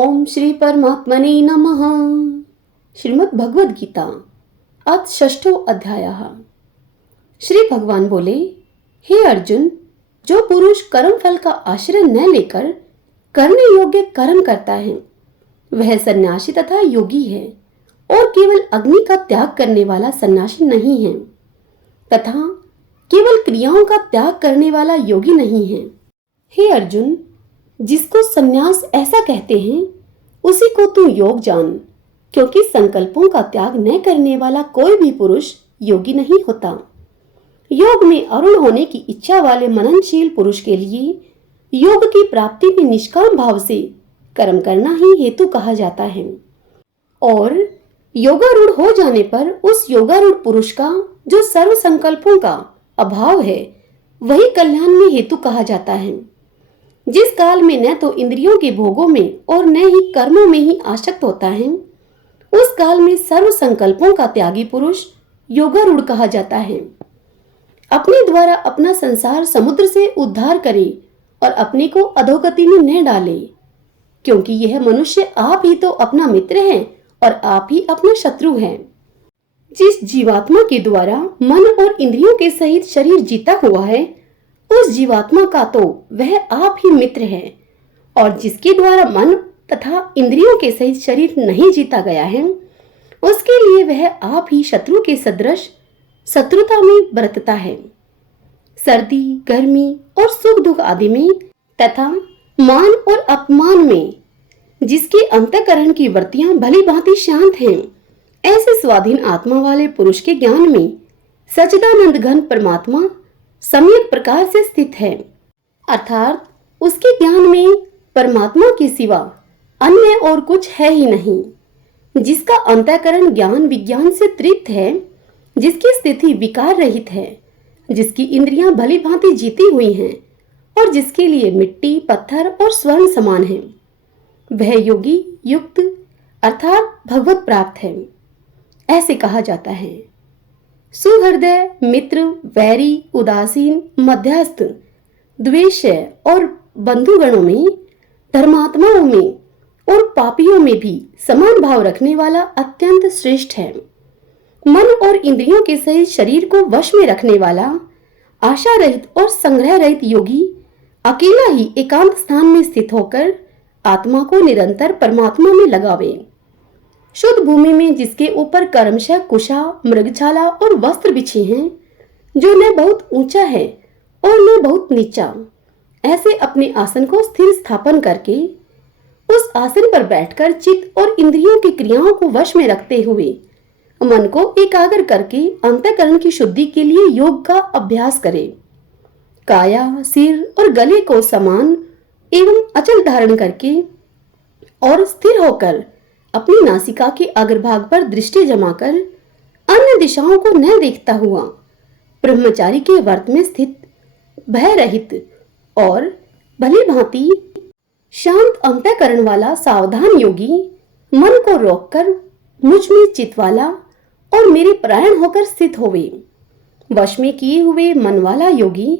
ओम श्री परमात्मने नमः। श्रीमद् भगवद गीता अथ षष्ठो अध्यायः। श्री भगवान बोले, हे अर्जुन, जो पुरुष कर्म फल का आश्रय न लेकर करने योग्य कर्म करता है वह सन्यासी तथा योगी है और केवल अग्नि का त्याग करने वाला सन्यासी नहीं है तथा केवल क्रियाओं का त्याग करने वाला योगी नहीं है। हे अर्जुन, जिसको सन्यास ऐसा कहते हैं उसी को तू योग जान, क्योंकि संकल्पों का त्याग न करने वाला कोई भी पुरुष योगी नहीं होता। योग में अरुण होने की इच्छा वाले मननशील पुरुष के लिए योग की प्राप्ति में निष्काम भाव से कर्म करना ही हेतु कहा जाता है और योगारूढ़ हो जाने पर उस योगारूढ़ पुरुष का जो सर्व संकल्पों का अभाव है वही कल्याण में हेतु कहा जाता है। जिस काल में न तो इंद्रियों के भोगों में और न ही कर्मों में ही आसक्त होता है उस काल में सर्व संकल्पों का त्यागी पुरुष योगारूढ़ कहा जाता है। अपने द्वारा अपना संसार समुद्र से उद्धार करे और अपने को अधोगति में न डाले, क्योंकि यह मनुष्य आप ही तो अपना मित्र है और आप ही अपना शत्रु है। जिस जीवात्मा के द्वारा मन और इंद्रियों के सहित शरीर जीता हुआ है उस जीवात्मा का तो वह आप ही मित्र है, और जिसके द्वारा मन तथा इंद्रियों के सहित शरीर नहीं जीता गया है उसके लिए वह आप ही शत्रु के सदृश शत्रुता में बरतता है। सर्दी, गर्मी और सुख दुख आदि में तथा मान और अपमान में जिसके अंतःकरण की वृत्तियां भली भांति शांत हैं, ऐसे स्वाधीन आत्मा वाले पुरुष के ज्ञान में सच्चिदानंद घन परमात्मा सम्यक प्रकार से स्थित है, अर्थात उसके ज्ञान में परमात्मा के सिवा अन्य और कुछ है ही नहीं। जिसका अंतःकरण ज्ञान विज्ञान से तृप्त है, जिसकी स्थिति विकार रहित है, जिसकी इंद्रियां भली भांति जीती हुई हैं और जिसके लिए मिट्टी, पत्थर और स्वर्ण समान है, वह योगी युक्त अर्थात भगवत प्राप्त है, ऐसे कहा जाता है। सुहृदय, मित्र, वैरी, उदासीन, मध्यस्थ, द्वेष्य और बंधुगणों में, धर्मात्माओं में और पापियों में भी समान भाव रखने वाला अत्यंत श्रेष्ठ है। मन और इंद्रियों के सहित शरीर को वश में रखने वाला आशा रहित और संग्रह रहित योगी अकेला ही एकांत स्थान में स्थित होकर आत्मा को निरंतर परमात्मा में लगावे। शुद्ध भूमि में जिसके ऊपर कर्मशः कुशा, मृगछाला और वस्त्र बिछे हैं, जो न बहुत ऊंचा है और न बहुत नीचा, ऐसे अपने आसन को स्थिर स्थापन करके उस आसन पर बैठकर चित्त और इंद्रियों की क्रियाओं को वश में रखते हुए मन को एकाग्र करके अंतःकरण की शुद्धि के लिए योग का अभ्यास करे। काया, सिर और गले को समान एवं अचल धारण करके और स्थिर होकर अपनी नासिका के अग्रभाग पर दृष्टि जमाकर अन्य दिशाओं को न देखता हुआ ब्रह्मचारी के व्रत में स्थित भय रहित और भली भांति शांत अंतःकरण वाला सावधान योगी मन को रोककर मुझ में चित वाला और मेरे परायण होकर स्थित होवे। वश में किए हुए मन वाला योगी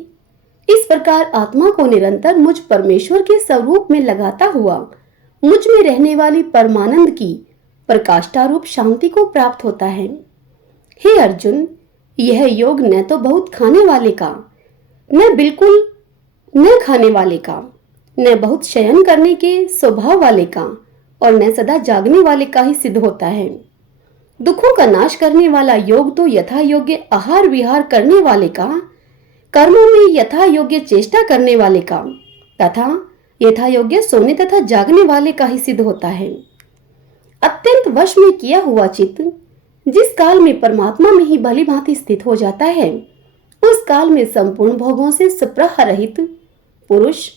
इस प्रकार आत्मा को निरंतर मुझ परमेश्वर के स्वरूप में लगाता हुआ मुझ में रहने वाली परमानंद की प्रकाष्ठारूप शांति को प्राप्त होता है। हे अर्जुन, यह योग न तो बहुत खाने वाले का, न बिल्कुल न खाने वाले का, न बहुत शयन करने के स्वभाव वाले का और न सदा जागने वाले का ही सिद्ध होता है। दुखों का नाश करने वाला योग तो यथा योग्य आहार विहार करने वाले का, कर्मों में यथा योग्य चेष्टा करने वाले का तथा यथा योग्य सोने तथा जागने वाले का ही सिद्ध होता है। अत्यंत वश में किया हुआ चित्त जिस काल में परमात्मा में ही भली भांति स्थित हो जाता है उस काल में संपूर्ण भोगों से स्पृह रहित पुरुष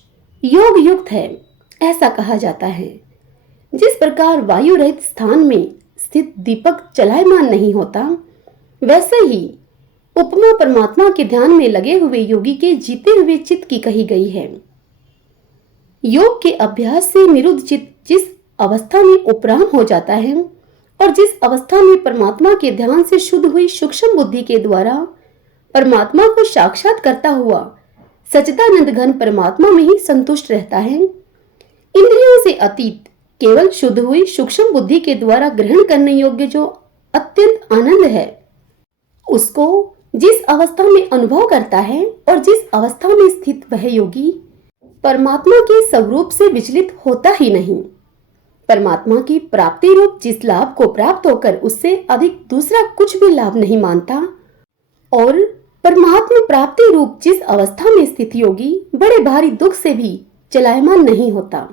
योग युक्त है, ऐसा कहा जाता है। जिस प्रकार वायु रहित स्थान में स्थित दीपक चलायमान नहीं होता, वैसे ही उपमा परमात्मा के ध्यान में लगे हुए योगी के जीते हुए चित्त की कही गई है। योग के अभ्यास से निरुद्ध चित्त जिस अवस्था में उपराम हो जाता है और जिस अवस्था में परमात्मा के ध्यान से शुद्ध हुई सूक्ष्म बुद्धि के द्वारा परमात्मा को साक्षात करता हुआ सच्चिदानंद घन परमात्मा में ही संतुष्ट रहता है, इंद्रियों से अतीत केवल शुद्ध हुई सूक्ष्म बुद्धि के द्वारा ग्रहण करने योग्य जो अत्यंत आनंद है, उसको जिस अवस्था में अनुभव करता है और जिस अवस्था में स्थित वह योगी परमात्मा के स्वरूप से विचलित होता ही नहीं। परमात्मा की प्राप्ति रूप जिस लाभ को प्राप्त होकर उससे अधिक दूसरा कुछ भी लाभ नहीं मानता और परमात्मा प्राप्ति रूप जिस अवस्था में स्थित योगी बड़े भारी दुख से भी चलायमान नहीं होता,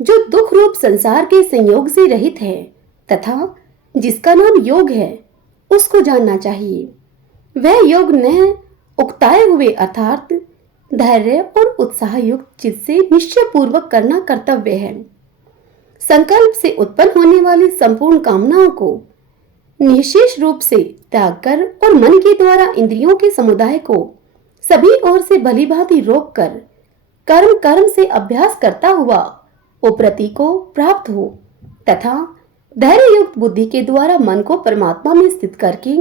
जो दुख रूप संसार के संयोग से रहित है तथा जिसका नाम योग है, उसको जानना चाहिए। वह योग न उकताए हुए अर्थात धैर्य और उत्साह युक्त चित्त से निश्चय पूर्वक करना कर्तव्य है। संकल्प से उत्पन्न होने वाली संपूर्ण कामनाओं को निशेष रूप से त्याग कर और मन के द्वारा इंद्रियों के समुदाय को सभी ओर से भली भांति रोक कर कर्म से अभ्यास करता हुआ उपरति को प्राप्त हो तथा धैर्य युक्त बुद्धि के द्वारा मन को परमात्मा में स्थित करके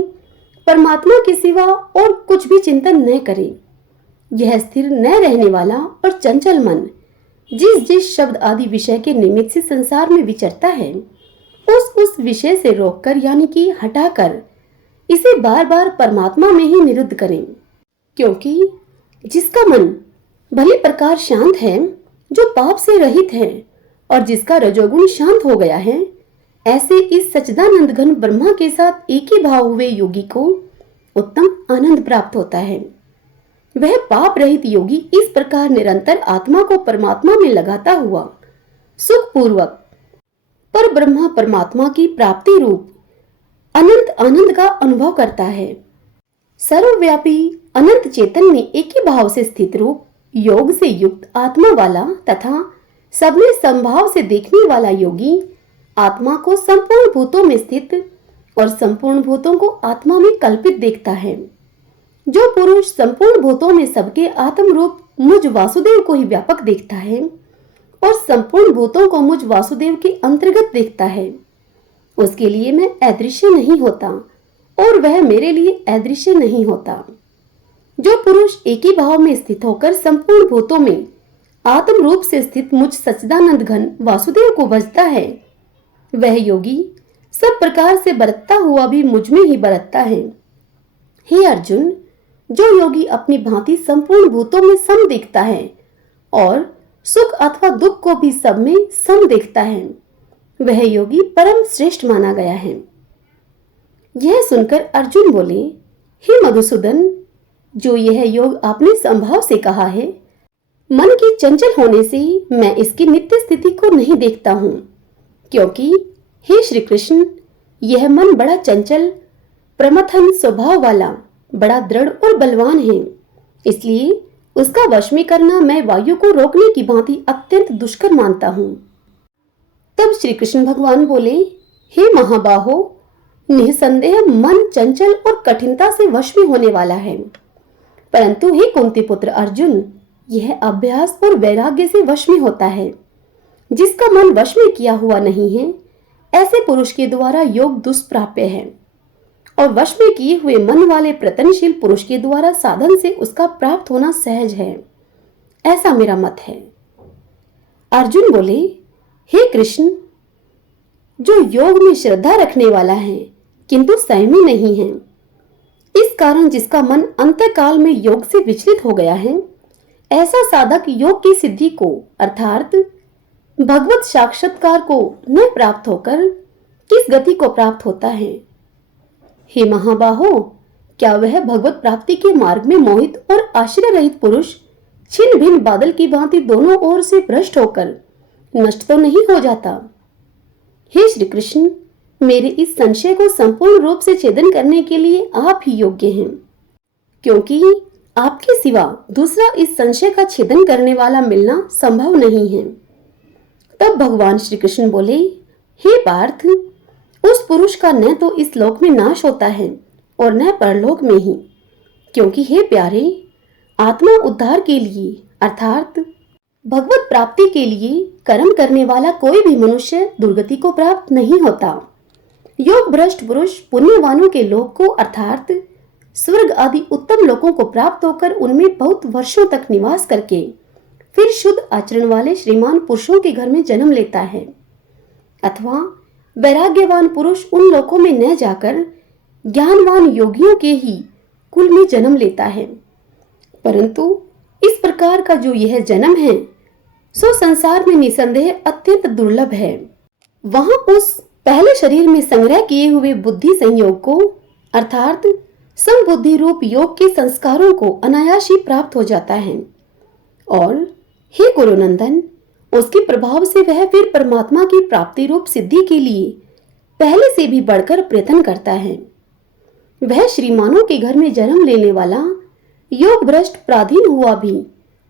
परमात्मा के सिवा और कुछ भी चिंतन न करे। यह स्थिर न रहने वाला और चंचल मन जिस शब्द आदि विषय के निमित्त से संसार में विचरता है, उस विषय से रोककर यानी कि हटाकर इसे बार बार परमात्मा में ही निरुद्ध करें। क्योंकि जिसका मन भली प्रकार शांत है, जो पाप से रहित है और जिसका रजोगुण शांत हो गया है, ऐसे इस सच्चिदानंद घन ब्रह्मा के साथ एक ही भाव हुए योगी को उत्तम आनंद प्राप्त होता है। वह पाप रहित योगी इस प्रकार निरंतर आत्मा को परमात्मा में लगाता हुआ सुख पूर्वक पर ब्रह्मा परमात्मा की प्राप्ति रूप अनंत आनंद का अनुभव करता है। सर्वव्यापी अनंत चेतन में एक ही भाव से स्थित रूप योग से युक्त आत्मा वाला तथा सबने संभाव से देखने वाला योगी आत्मा को संपूर्ण भूतों में स्थित और संपूर्ण भूतों को आत्मा में कल्पित देखता है। जो पुरुष संपूर्ण भूतों में सबके आत्म रूप मुझ वासुदेव को ही व्यापक देखता है और संपूर्ण भूतों को मुझ वासुदेव के अंतर्गत देखता है, उसके लिए मैं अदृश्य नहीं होता और वह मेरे लिए अदृश्य नहीं होता। जो पुरुष एक ही भाव में स्थित होकर संपूर्ण भूतों में आत्म रूप से स्थित मुझ सच्चिदानंद घन वासुदेव को भजता है, वह योगी सब प्रकार से बरतता हुआ भी मुझ में ही बरतता है। हे अर्जुन, जो योगी अपनी भांति संपूर्ण भूतों में सम देखता है और सुख अथवा दुख को भी सब में सम देखता है, वह योगी परम श्रेष्ठ माना गया है। यह सुनकर अर्जुन बोले, हे मधुसूदन, जो यह योग आपने संभाव से कहा है, मन के चंचल होने से मैं इसकी नित्य स्थिति को नहीं देखता हूँ, क्योंकि हे श्री कृष्ण, यह मन बड़ा चंचल प्रमथन स्वभाव वाला बड़ा दृढ़ और बलवान है, इसलिए उसका वश में करना मैं वायु को रोकने की भांति अत्यंत दुष्कर मानता हूँ। तब श्री कृष्ण भगवान बोले, हे महाबाहो, निसंदेह मन चंचल और कठिनता से वश में होने वाला है, परंतु हे कुंती पुत्र अर्जुन, यह अभ्यास और वैराग्य से वश में होता है। जिसका मन वश में किया हुआ नहीं है, ऐसे पुरुष के द्वारा योग दुष्प्राप्य है और वश में किए हुए मन वाले प्रयत्नशील पुरुष के द्वारा साधन से उसका प्राप्त होना सहज है, ऐसा मेरा मत है। अर्जुन बोले, हे कृष्ण, जो योग में श्रद्धा रखने वाला है किंतु संयमी नहीं है, इस कारण जिसका मन अंतकाल में योग से विचलित हो गया है, ऐसा साधक योग की सिद्धि को अर्थात भगवत साक्षात्कार को न प्राप्त होकर किस गति को प्राप्त होता है? हे महाबाहो, क्या वह भगवत प्राप्ति के मार्ग में मोहित और आश्रय रहित पुरुष छिन्न भिन्न बादल की भांति दोनों ओर से भ्रष्ट होकर नष्ट तो नहीं हो जाता? हे श्री कृष्ण, मेरे इस संशय को संपूर्ण रूप से छेदन करने के लिए आप ही योग्य हैं, क्योंकि आपके सिवा दूसरा इस संशय का छेदन करने वाला मिलना संभव नहीं है। तब भगवान श्री कृष्ण बोले, हे पार्थ, उस पुरुष का न तो इस लोक में नाश होता है और न परलोक में ही, क्योंकि हे प्यारे, आत्मा उद्धार के लिए अर्थात भगवत प्राप्ति के लिए कर्म करने वाला कोई भी मनुष्य दुर्गति को प्राप्त नहीं होता। योग भ्रष्ट पुरुष पुण्यवानों के लोक को अर्थात स्वर्ग आदि उत्तम लोकों को प्राप्त होकर उनमें बहुत वर्षों तक निवास करके फिर शुद्ध आचरण वाले श्रीमान पुरुषों के घर में जन्म लेता है। अथवा वैराग्यवान पुरुष उन लोकों में न जाकर ज्ञानवान योगियों के ही कुल में जन्म लेता है, परंतु इस प्रकार का जो यह जन्म है सो संसार में निसंदेह अत्यंत दुर्लभ है। वहां उस पहले शरीर में संग्रह किए हुए बुद्धि संयोग को अर्थात समबुद्धि रूप योग के संस्कारों को अनायास ही प्राप्त हो जाता है और हे गुरुनंदन, उसके प्रभाव से वह फिर परमात्मा की प्राप्ति रूप सिद्धि के लिए पहले से भी बढ़कर प्रयत्न करता है। वह श्रीमानों के घर में जन्म लेने वाला योग भ्रष्ट पराधीन हुआ भी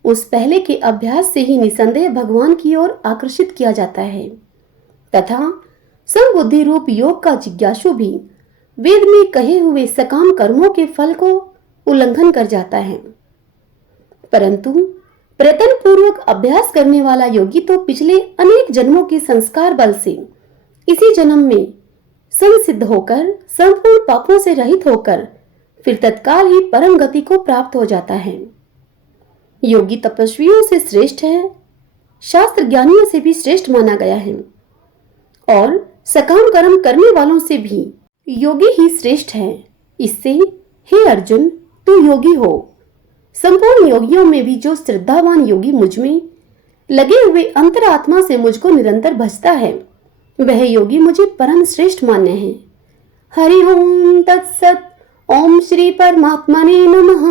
उस पहले के अभ्यास से ही निसंदेह भगवान की ओर आकर्षित किया जाता है तथा समबुद्धि रूप योग का जिज्ञासु भी वेद में कहे हुए सकाम कर्मों के फल को उल्लंघन कर जाता है, परंतु प्रयत्न पूर्वक अभ्यास करने वाला योगी तो पिछले अनेक जन्मों के संस्कार बल से इसी जन्म में संसिद्ध होकर संपूर्ण पापों से रहित होकर फिर तत्काल ही परम गति को प्राप्त हो जाता है। योगी तपस्वियों से श्रेष्ठ है, शास्त्र ज्ञानियों से भी श्रेष्ठ माना गया है और सकाम कर्म करने वालों से भी योगी ही श्रेष्ठ है। इससे हे अर्जुन, तू योगी हो। संपूर्ण योगियों में भी जो श्रद्धावान योगी मुझ में लगे हुए अंतरात्मा से मुझको निरंतर भजता है, वह योगी मुझे परम श्रेष्ठ मान्य है। हरि ओम तत्सत। ओम श्री परमात्मने नमः।